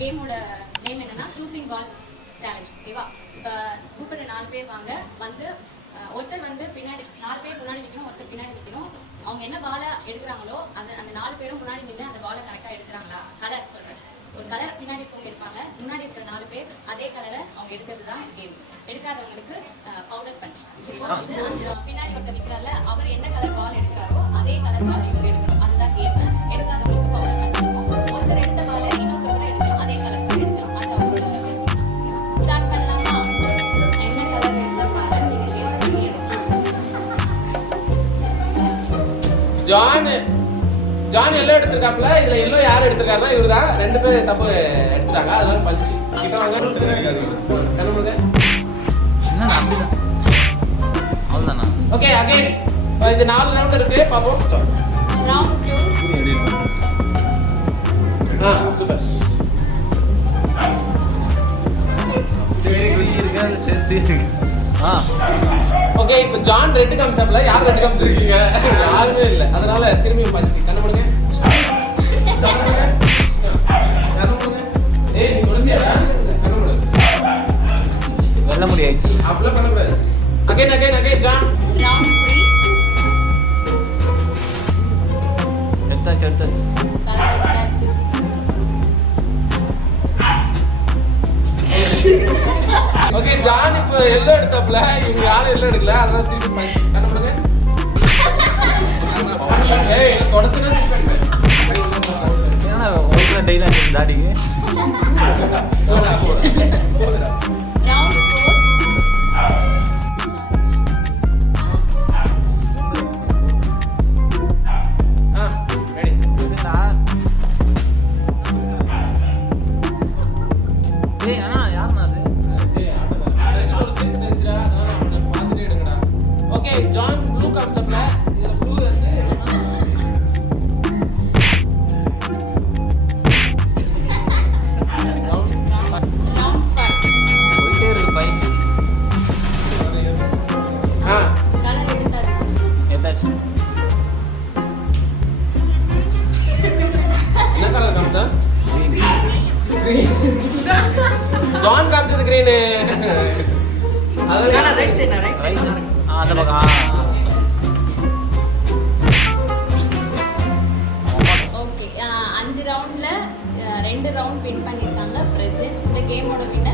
கேமோட நேம் என்னன்னா சூசிங் பால் சேலஞ்ச். ஓகேவா? இப்போ கூப்பிட்ட 4 பேர் வாங்க. வந்து ஒருத்தர் வந்து பின்னாடி 4 பேர் முன்னாடி நிற்கணும், ஒருத்தர் பின்னாடி நிற்கணும். அவங்க என்ன பாலை எடுக்கிறாங்களோ அந்த 4 பேரும் முன்னாடி நின்று அந்த பாலை கரெக்டாக எடுக்கிறாங்களா? கலர் சொல்கிறேன். ஒரு கலர் பின்னாடி இருக்கவங்க எடுப்பாங்க, முன்னாடி இருக்கிற 4 பேர் அதே கலரை அவங்க எடுக்கிறது தான் கேம். எடுக்காதவங்களுக்கு powder punch. பின்னாடி ஒருத்தர் நிற்கிறார்ல, அவர் என்ன கலர் பால் எடுக்கிறாரோ அதே கலர் பால் இவங்க எடுக்கணும். அதுதான் கேம். எடுக்காதவங்களுக்கு பவுடர் பஞ்ச் இருக்கும். ஒருத்தர் எடுத்த பாலை இன்னொருத்தர் எடுக்கலாம், அதே கலர் பால் எடுக்கலாம். அது அவங்களோட ஸ்டார்ட் பண்ணலாமா? என்ன கலர் எடுத்த பால் ஜான் எல்லோ எடுத்திருக்காப்ல. இதுல எல்லோ யார் எடுத்திருக்காருன்னா இவருதான். 2 பேர் தப்பு எடுத்துட்டாங்க, அதனால பஞ்சி. ஓகே, அகைன் இது 4 ரவுண்ட் இருக்கு, பாப்போம். ரவுண்ட் 2. சூப்பர். ஓகே, இப்போ ஜான் ரெட் காமிச்சாப்ல. யார் ரெட் காமிச்சிருக்கீங்க? யாருமே இல்ல, அதனால திரும்பியும் பஞ்சி. கண்டுபிடிங்க. ஏய், நீ முடிஞ்சியா? கண்டுபிடி. வெல்ல முடியாச்சு. அப்படிலாம் பண்ணக்கூடாது. Again John. ரவுண்ட் 3. எடுத்தாச்சு. ஓகே, ஜான் இப்போ எல்லோ எடுத்தாப்ல. இவங்க யாரும் எல்லோ எடுக்கல, அதனால திருப்பி பஞ்சி. கண்டுபிடிங்க. ஏய், தொடர்ந்து ஏன்னா உங்களுக்கு டெய்லி தாடிக்கு ரவுண்ட் 4. ஓகே, ஜான் ப்ளூ காமிச்சாப்ல. இதுல ப்ளூ வந்து ரவுண்ட் 5. போயிட்டே இருக்கு பை. கலர் எடுத்தாச்சு. என்ன கலர் காமிச்சா? ஜான் காமிச்சது கிரீனு. அதான் ரைட் சைடு. அந்த பக்கம். ஓகே, 5 ரவுண்ட்ல 2 ரவுண்ட் வின் பண்ணிருக்காங்க பிரஜித். இந்த கேமோட வின்னர்